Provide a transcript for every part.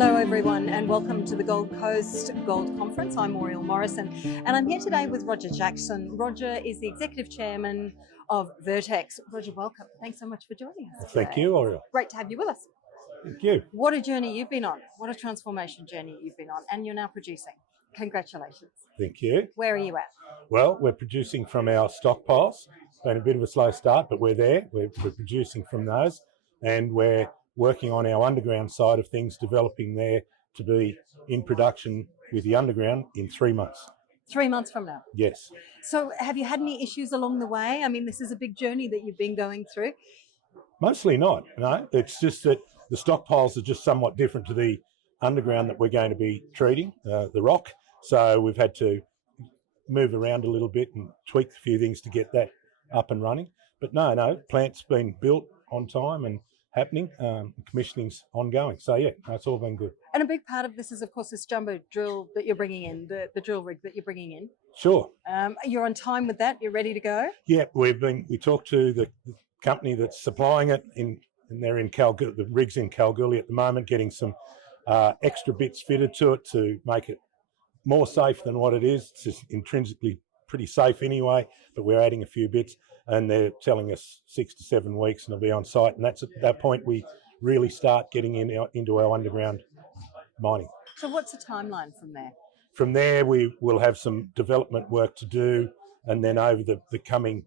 Hello everyone and welcome to the Gold Coast Gold Conference. I'm Oriel Morrison and I'm here today with Roger Jackson. Roger is the Executive Chairman of Vertex. Roger, welcome. Thanks so much for joining us today. Thank you, Oriel. Great to have you with us. Thank you. What a journey you've been on. What a transformation journey you've been on, and you're now producing. Congratulations. Thank you. Where are you at? Well, we're producing from our stockpiles. It's been a bit of a slow start, but we're there. We're producing from those, and we're working on our underground side of things, developing there to be in production with the underground in 3 months. 3 months from now? Yes. So have you had any issues along the way? I mean, this is a big journey that you've been going through. Mostly not, no. It's just that the stockpiles are just somewhat different to the underground that we're going to be treating, the rock. So we've had to move around a little bit and tweak a few things to get that up and running. But no, plant's been built on time and happening, commissioning's ongoing. So yeah, it's all been good. And a big part of this is, of course, this jumbo drill that you're bringing in, the drill rig that you're bringing in. Sure. You're on time with that? You're ready to go? Yeah, we talked to the company that's supplying it, and they're in Kalgoorlie. The rig's in Kalgoorlie at the moment, getting some extra bits fitted to it to make it more safe than what it is. It's just intrinsically pretty safe anyway, but we're adding a few bits, and they're telling us 6 to 7 weeks and it'll be on site. And that's at that point we really start getting into our underground mining. So what's the timeline from there? From there, we will have some development work to do, and then over the coming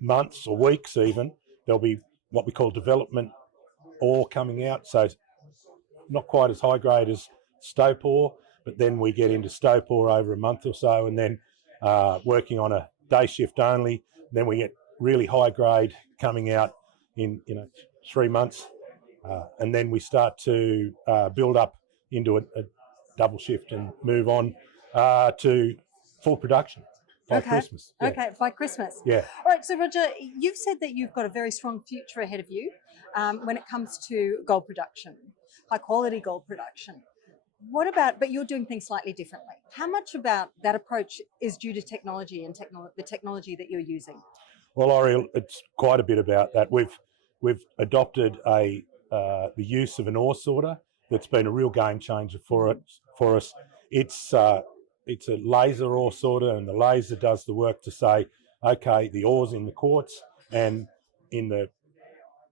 months or weeks even, there'll be what we call development ore coming out. So not quite as high grade as stope ore, but then we get into stope ore over a month or so, and then working on a day shift only. Then we get really high grade coming out in 3 months, and then we start to build up into a double shift and move on to full production by Christmas. Yeah. Okay, by Christmas. Yeah. All right, so Roger, you've said that you've got a very strong future ahead of you when it comes to gold production, high quality gold production. What about, but you're doing things slightly differently. How much about that approach is due to technology and the technology that you're using? Well, Oriel, it's quite a bit about that. We've adopted the use of an ore sorter that's been a real game changer for us. It's a laser ore sorter, and the laser does the work to say, okay, the ore's in the quartz, and in the,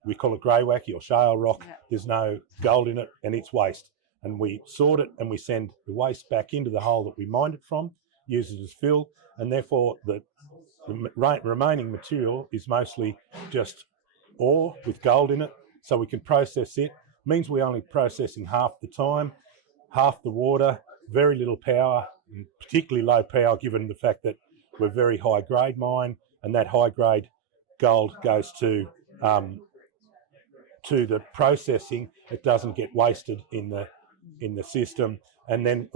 we call it greywacky or shale rock, there's no gold in it and it's waste. And we sort it and we send the waste back into the hole that we mined it from, use it as fill, and therefore the remaining material is mostly just ore with gold in it, so we can process it. Means we're only processing half the time, half the water, very little power, and particularly low power given the fact that we're very high grade mine, and that high grade gold goes to the processing. It doesn't get wasted in the system. And then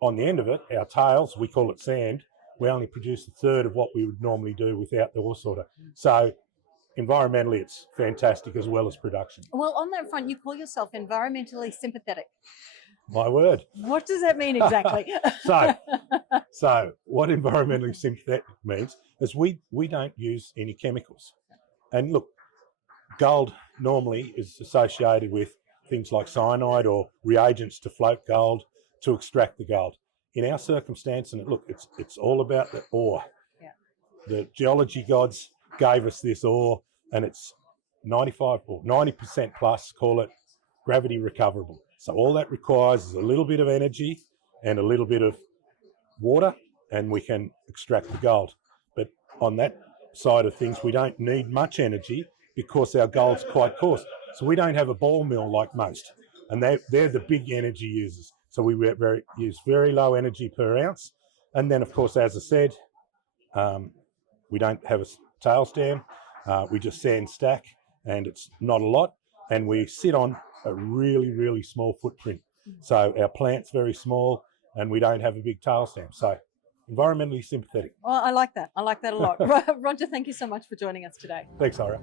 on the end of it, our tails, we call it sand, we only produce a third of what we would normally do without the ore sorter. So environmentally, it's fantastic as well as production. Well, on that front, you call yourself environmentally sympathetic. My word. What does that mean exactly? So what environmentally sympathetic means is we don't use any chemicals. And look, gold normally is associated with things like cyanide or reagents to float gold to extract the gold. In our circumstance, and look, it's all about the ore. Yeah. The geology gods gave us this ore, and it's 95 or 90% plus, call it gravity recoverable. So all that requires is a little bit of energy and a little bit of water, and we can extract the gold. But on that side of things, we don't need much energy because our gold's quite coarse. So we don't have a ball mill like most, and they're the big energy users. So we use very low energy per ounce. And then, of course, as I said, we don't have a tails dam. We just sand stack, and it's not a lot. And we sit on a really, really small footprint. So our plant's very small, and we don't have a big tails dam. So environmentally sympathetic. Well, I like that. I like that a lot. Roger, thank you so much for joining us today. Thanks, Ira.